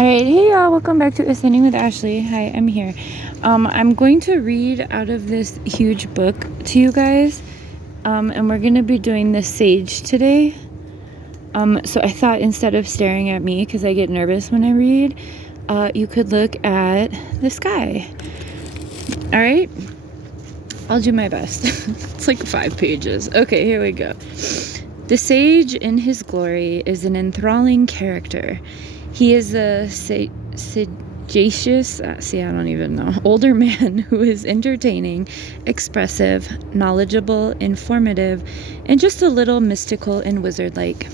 Alright, hey y'all, welcome back to Ascending with Ashley. Hi, I'm here. I'm going to read out of this huge book to you guys, and we're going to be doing the Sage today. So I thought instead of staring at me, because I get nervous when I read, you could look at the sky. Alright? I'll do my best. It's like 5 pages. Okay, here we go. The Sage in his glory is an enthralling character. He is a sagacious, older man who is entertaining, expressive, knowledgeable, informative, and just a little mystical and wizard-like.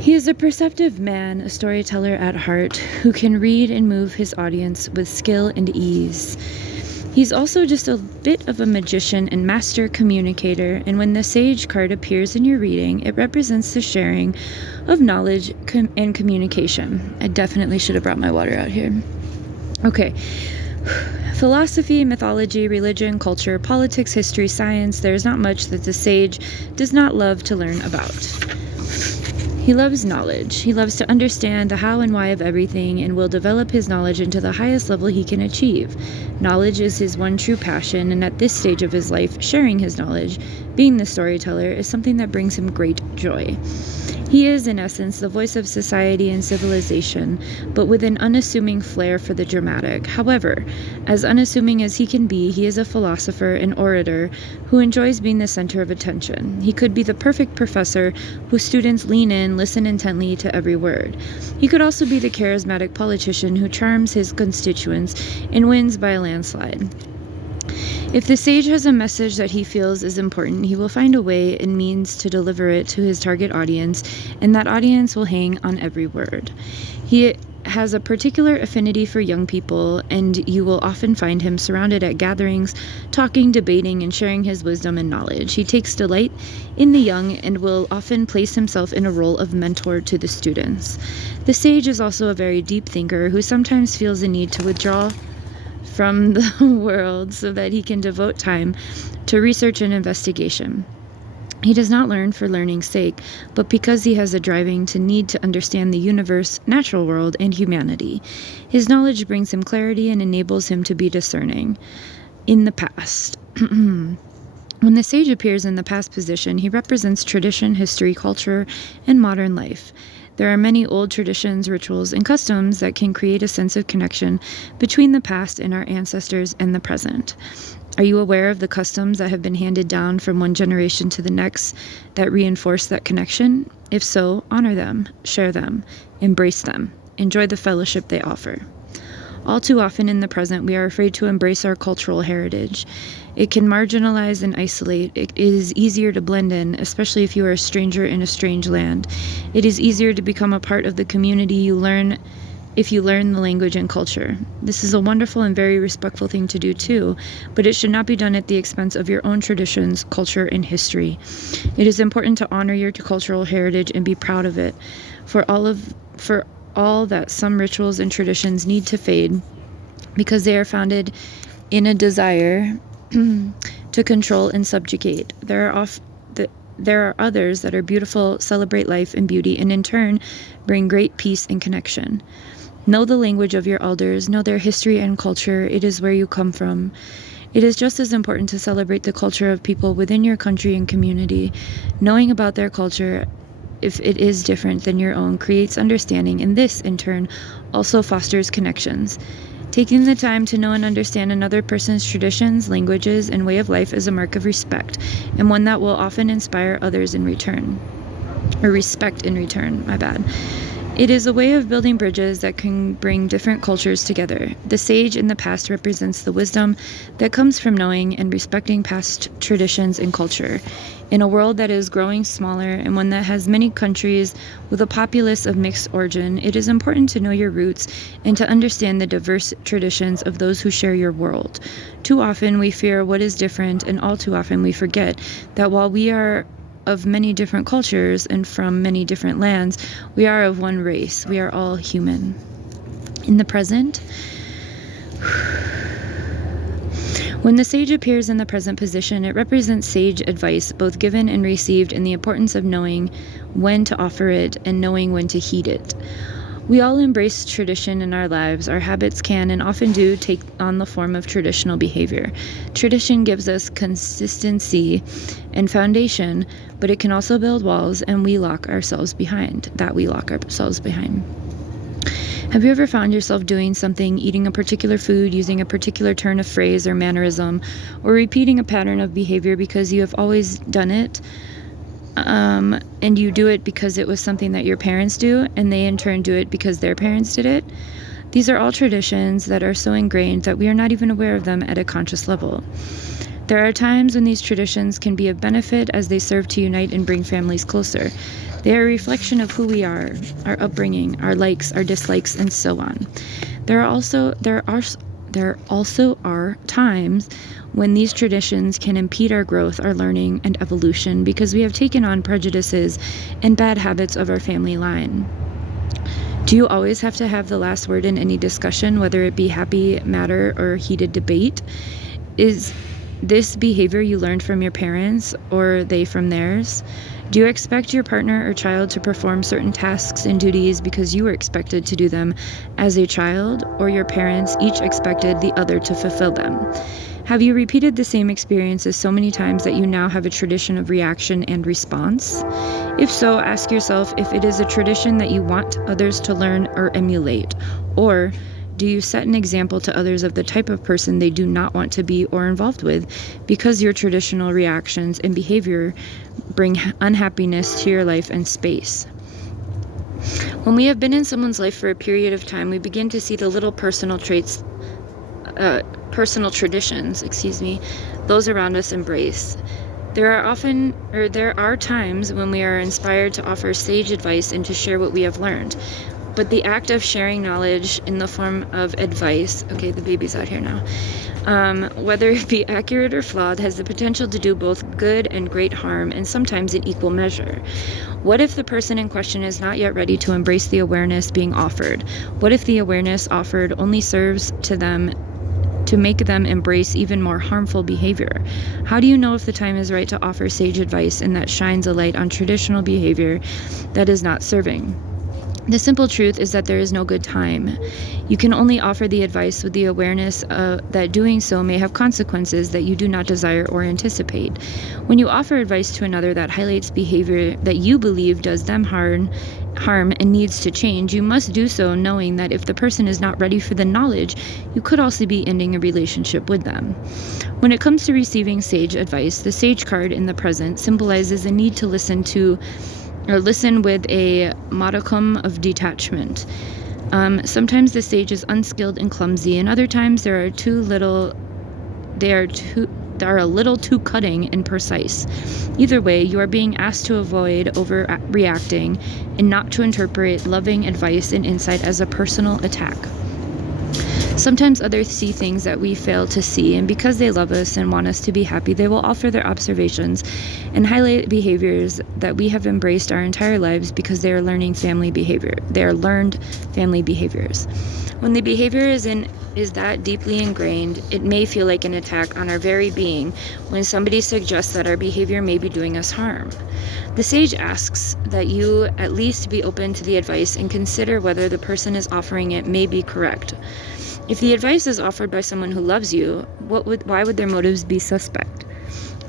He is a perceptive man, a storyteller at heart, who can read and move his audience with skill and ease. He's also just a bit of a magician and master communicator, and when the Sage card appears in your reading, it represents the sharing of knowledge and communication. I definitely should have brought my water out here. Okay. Philosophy, mythology, religion, culture, politics, history, science, there's not much that the Sage does not love to learn about. He loves knowledge. He loves to understand the how and why of everything and will develop his knowledge into the highest level he can achieve. Knowledge is his one true passion, and at this stage of his life, sharing his knowledge, being the storyteller, is something that brings him great joy. He is, in essence, the voice of society and civilization, but with an unassuming flair for the dramatic. However, as unassuming as he can be, he is a philosopher and orator who enjoys being the center of attention. He could be the perfect professor whose students lean in, listen intently to every word. He could also be the charismatic politician who charms his constituents and wins by a landslide. If the Sage has a message that he feels is important, he will find a way and means to deliver it to his target audience, and that audience will hang on every word. He has a particular affinity for young people, and you will often find him surrounded at gatherings, talking, debating, and sharing his wisdom and knowledge. He takes delight in the young and will often place himself in a role of mentor to the students. The Sage is also a very deep thinker who sometimes feels the need to withdraw from the world so that he can devote time to research and investigation. He does not learn for learning's sake, but because he has a driving to need to understand the universe, natural world, and humanity. His knowledge brings him clarity and enables him to be discerning. In the past. When the Sage appears in the past position, he represents tradition, history, culture, and modern life. There are many old traditions, rituals, and customs that can create a sense of connection between the past and our ancestors and the present. Are you aware of the customs that have been handed down from one generation to the next that reinforce that connection? If so, honor them, share them, embrace them, enjoy the fellowship they offer. All too often in the present, we are afraid to embrace our cultural heritage. It can marginalize and isolate. It is easier to blend in, especially if you are a stranger in a strange land. It is easier to become a part of the community if you learn the language and culture. This is a wonderful and very respectful thing to do too, but it should not be done at the expense of your own traditions, culture, and history. It is important to honor your cultural heritage and be proud of it. For all that some rituals and traditions need to fade because they are founded in a desire to control and subjugate. There are others that are beautiful, celebrate life and beauty, and in turn bring great peace and connection. Know the language of your elders, know their history and culture. It is where you come from. It is just as important to celebrate the culture of people within your country and community. Knowing about their culture, if it is different than your own, creates understanding, and this, in turn, also fosters connections. Taking the time to know and understand another person's traditions, languages, and way of life is a mark of respect, and one that will often inspire others in return. Or respect in return, my bad. It is a way of building bridges that can bring different cultures together. The Sage in the past represents the wisdom that comes from knowing and respecting past traditions and culture. In a world that is growing smaller and one that has many countries with a populace of mixed origin, it is important to know your roots and to understand the diverse traditions of those who share your world. Too often we fear what is different, and all too often we forget that while we are of many different cultures and from many different lands, we are of one race. We are all human. In the present, when the Sage appears in the present position, it represents sage advice, both given and received, and the importance of knowing when to offer it and knowing when to heed it. We all embrace tradition in our lives. Our habits can and often do take on the form of traditional behavior. Tradition gives us consistency and foundation, but it can also build walls and we lock ourselves behind. Have you ever found yourself doing something, eating a particular food, using a particular turn of phrase or mannerism, or repeating a pattern of behavior because you have always done it? And you do it because it was something that your parents do, and they in turn do it because their parents did it? These are all traditions that are so ingrained that we are not even aware of them at a conscious level. There are times when these traditions can be of benefit as they serve to unite and bring families closer. They are a reflection of who we are, our upbringing, our likes, our dislikes, and so on. There also are times when these traditions can impede our growth, our learning, and evolution because we have taken on prejudices and bad habits of our family line. Do you always have to have the last word in any discussion, whether it be happy matter or heated debate? Is this behavior you learned from your parents or they from theirs? Do you expect your partner or child to perform certain tasks and duties because you were expected to do them as a child, or your parents each expected the other to fulfill them? Have you repeated the same experiences so many times that you now have a tradition of reaction and response? If so, ask yourself if it is a tradition that you want others to learn or emulate, or do you set an example to others of the type of person they do not want to be or involved with because your traditional reactions and behavior bring unhappiness to your life and space? When we have been in someone's life for a period of time, we begin to see the little personal traditions, those around us embrace. There are times when we are inspired to offer sage advice and to share what we have learned. But the act of sharing knowledge in the form of advice, okay, the baby's out here now, whether it be accurate or flawed, has the potential to do both good and great harm, and sometimes in equal measure. What if the person in question is not yet ready to embrace the awareness being offered? What if the awareness offered only serves to make them embrace even more harmful behavior? How do you know if the time is right to offer sage advice and that shines a light on traditional behavior that is not serving? The simple truth is that there is no good time. You can only offer the advice with the awareness that doing so may have consequences that you do not desire or anticipate. When you offer advice to another that highlights behavior that you believe does them harm and needs to change, you must do so knowing that if the person is not ready for the knowledge, you could also be ending a relationship with them. When it comes to receiving sage advice, the sage card in the present symbolizes a need to listen with a modicum of detachment. Sometimes the sage is unskilled and clumsy, and other times they are a little too cutting and precise. Either way, you are being asked to avoid overreacting and not to interpret loving advice and insight as a personal attack. Sometimes others see things that we fail to see, and because they love us and want us to be happy, they will offer their observations and highlight behaviors that we have embraced our entire lives because they are learned family behaviors. When the behavior is that deeply ingrained, it may feel like an attack on our very being when somebody suggests that our behavior may be doing us harm. The sage asks that you at least be open to the advice and consider whether the person is offering it may be correct. If the advice is offered by someone who loves you, why would their motives be suspect?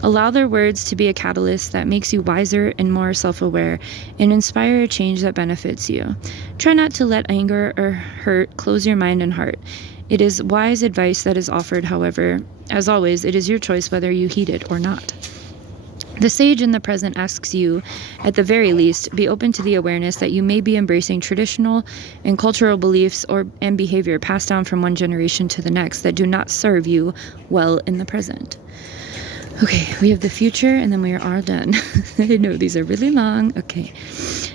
Allow their words to be a catalyst that makes you wiser and more self-aware and inspire a change that benefits you. Try not to let anger or hurt close your mind and heart. It is wise advice that is offered, however. As always, it is your choice whether you heed it or not. The sage in the present asks you, at the very least, be open to the awareness that you may be embracing traditional and cultural beliefs and behavior passed down from one generation to the next that do not serve you well in the present. Okay, we have the future, and then we are all done. I know these are really long. Okay.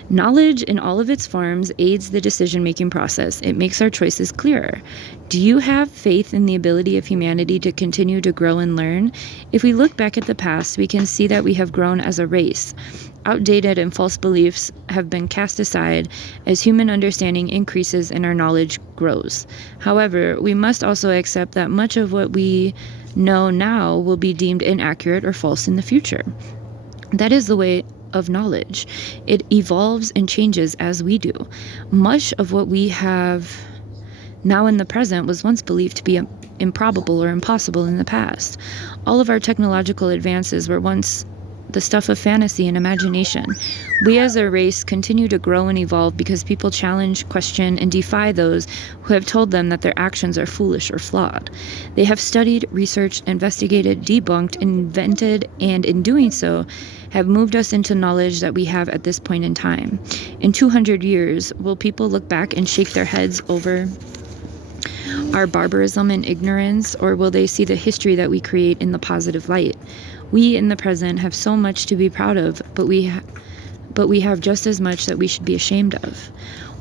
Knowledge in all of its forms aids the decision-making process. It makes our choices clearer. Do you have faith in the ability of humanity to continue to grow and learn? If we look back at the past, we can see that we have grown as a race. Outdated and false beliefs have been cast aside as human understanding increases and our knowledge grows. However, we must also accept that much of what we know now will be deemed inaccurate or false in the future. That is the way of knowledge. It evolves and changes as we do. Much of what we have now in the present was once believed to be improbable or impossible in the past. All of our technological advances were once the stuff of fantasy and imagination. We as a race continue to grow and evolve because people challenge, question, and defy those who have told them that their actions are foolish or flawed. They have studied, researched, investigated, debunked, invented, and in doing so, have moved us into knowledge that we have at this point in time. In 200 years, will people look back and shake their heads over our barbarism and ignorance, or will they see the history that we create in the positive light? We in the present have so much to be proud of, but we have just as much that we should be ashamed of.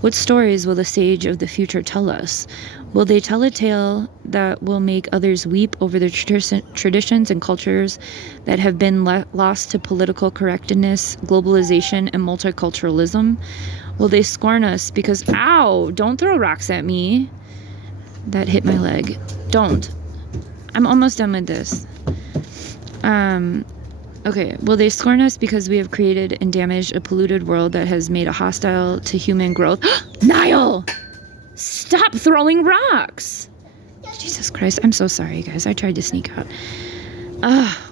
What stories will the sage of the future tell us? Will they tell a tale that will make others weep over the traditions and cultures that have been lost to political correctness, globalization, and multiculturalism? Will they scorn us because, ow, don't throw rocks at me. That hit my leg. Don't. I'm almost done with this. Okay, will they scorn us because we have created and damaged a polluted world that has made a hostile to human growth? Niall! Stop throwing rocks! Jesus Christ, I'm so sorry, guys. I tried to sneak out.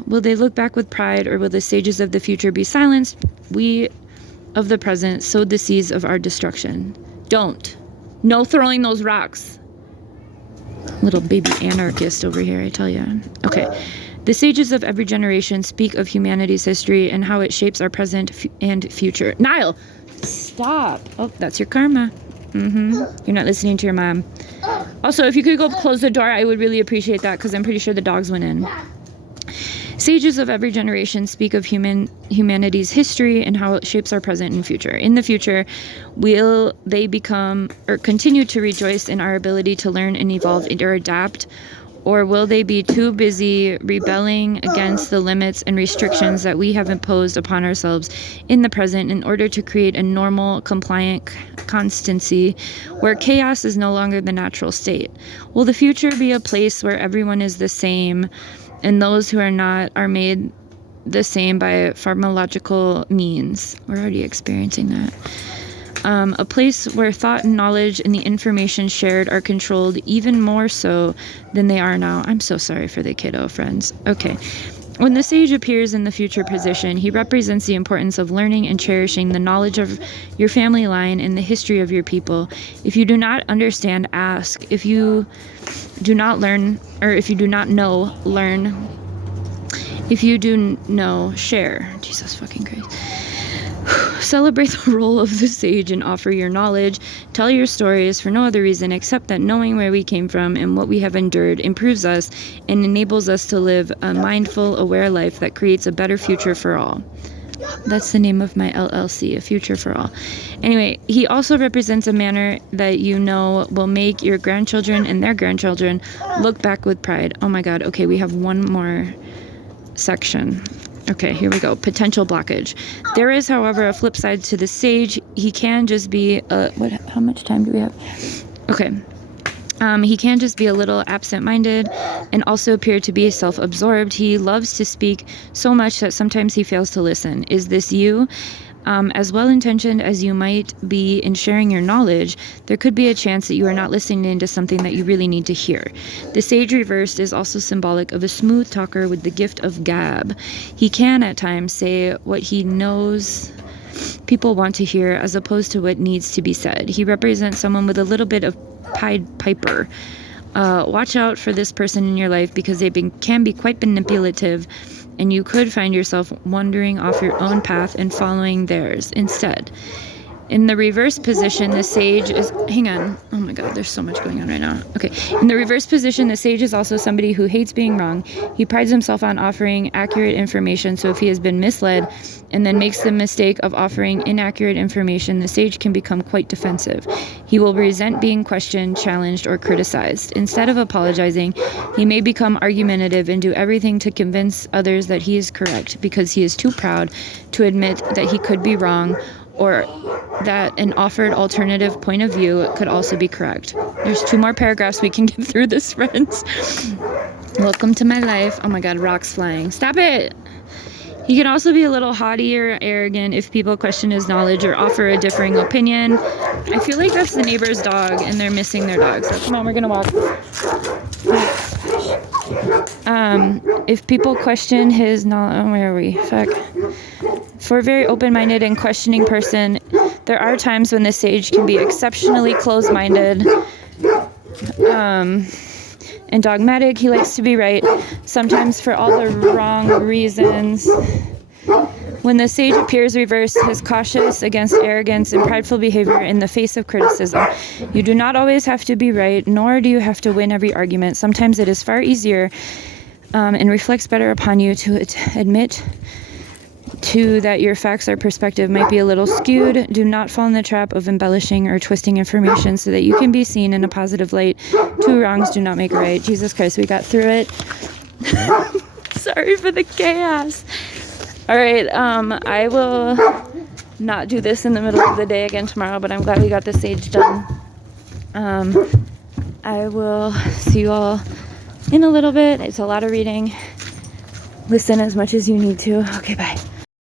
Will they look back with pride, or will the sages of the future be silenced? We of the present sowed the seeds of our destruction. Don't. No throwing those rocks. Little baby anarchist over here, I tell you. Okay. The sages of every generation speak of humanity's history and how it shapes our present and future. Niall, stop. Oh, that's your karma. You're not listening to your mom. Also, if you could go close the door, I would really appreciate that, because I'm pretty sure the dogs went in. Sages of every generation speak of humanity's history and how it shapes our present and future. In the future, will they become or continue to rejoice in our ability to learn and evolve or adapt? Or will they be too busy rebelling against the limits and restrictions that we have imposed upon ourselves in the present in order to create a normal, compliant constancy where chaos is no longer the natural state? Will the future be a place where everyone is the same and those who are not are made the same by pharmacological means? We're already experiencing that. A place where thought and knowledge and the information shared are controlled even more so than they are now. I'm so sorry for the kiddo, friends. Okay. When the sage appears in the future position, he represents the importance of learning and cherishing the knowledge of your family line and the history of your people. If you do not understand, ask. If you do not learn, or if you do not know, learn. If you do know, share. Jesus fucking Christ. Celebrate the role of the sage and offer your knowledge. Tell your stories for no other reason except that knowing where we came from and what we have endured improves us and enables us to live a mindful, aware life that creates a better future for all. That's the name of my LLC, A Future for All. Anyway, he also represents a manner that you know will make your grandchildren and their grandchildren look back with pride. Oh my God. Okay, we have one more section. Okay, here we go. Potential blockage. There is, however, a flip side to the sage. He can just be how much time do we have? Okay. He can just be a little absent-minded and also appear to be self-absorbed. He loves to speak so much that sometimes he fails to listen. Is this you? As well-intentioned as you might be in sharing your knowledge, there could be a chance that you are not listening into something that you really need to hear. The sage reversed is also symbolic of a smooth talker with the gift of gab. He can at times say what he knows people want to hear as opposed to what needs to be said. He represents someone with a little bit of Pied Piper. Watch out for this person in your life because they can be quite manipulative, and you could find yourself wandering off your own path and following theirs instead. In the reverse position, the sage is... Hang on. Oh my God, there's so much going on right now. Okay. In the reverse position, the sage is also somebody who hates being wrong. He prides himself on offering accurate information, so if he has been misled and then makes the mistake of offering inaccurate information, the sage can become quite defensive. He will resent being questioned, challenged, or criticized. Instead of apologizing, he may become argumentative and do everything to convince others that he is correct because he is too proud to admit that he could be wrong or that an offered alternative point of view could also be correct. There's 2 more paragraphs we can get through this, friends. Welcome to my life. Oh my God, rocks flying. Stop it! He can also be a little haughty or arrogant if people question his knowledge or offer a differing opinion. I feel like that's the neighbor's dog and they're missing their dog. So come on, we're gonna walk. If people question his knowledge, where are we? Fuck. For a very open-minded and questioning person, there are times when the sage can be exceptionally close-minded and dogmatic. He likes to be right, sometimes for all the wrong reasons. When the sage appears reversed, he is cautious against arrogance and prideful behavior in the face of criticism. You do not always have to be right, nor do you have to win every argument. Sometimes it is far easier and reflects better upon you to admit to that your facts or perspective might be a little skewed. Do not fall in the trap of embellishing or twisting information so that you can be seen in a positive light. Two wrongs do not make a right. Jesus Christ, we got through it. Sorry for the chaos. All right, I will not do this in the middle of the day again tomorrow, but I'm glad we got the sage done. I will see you all in a little bit. It's a lot of reading. Listen as much as you need to. Okay, bye.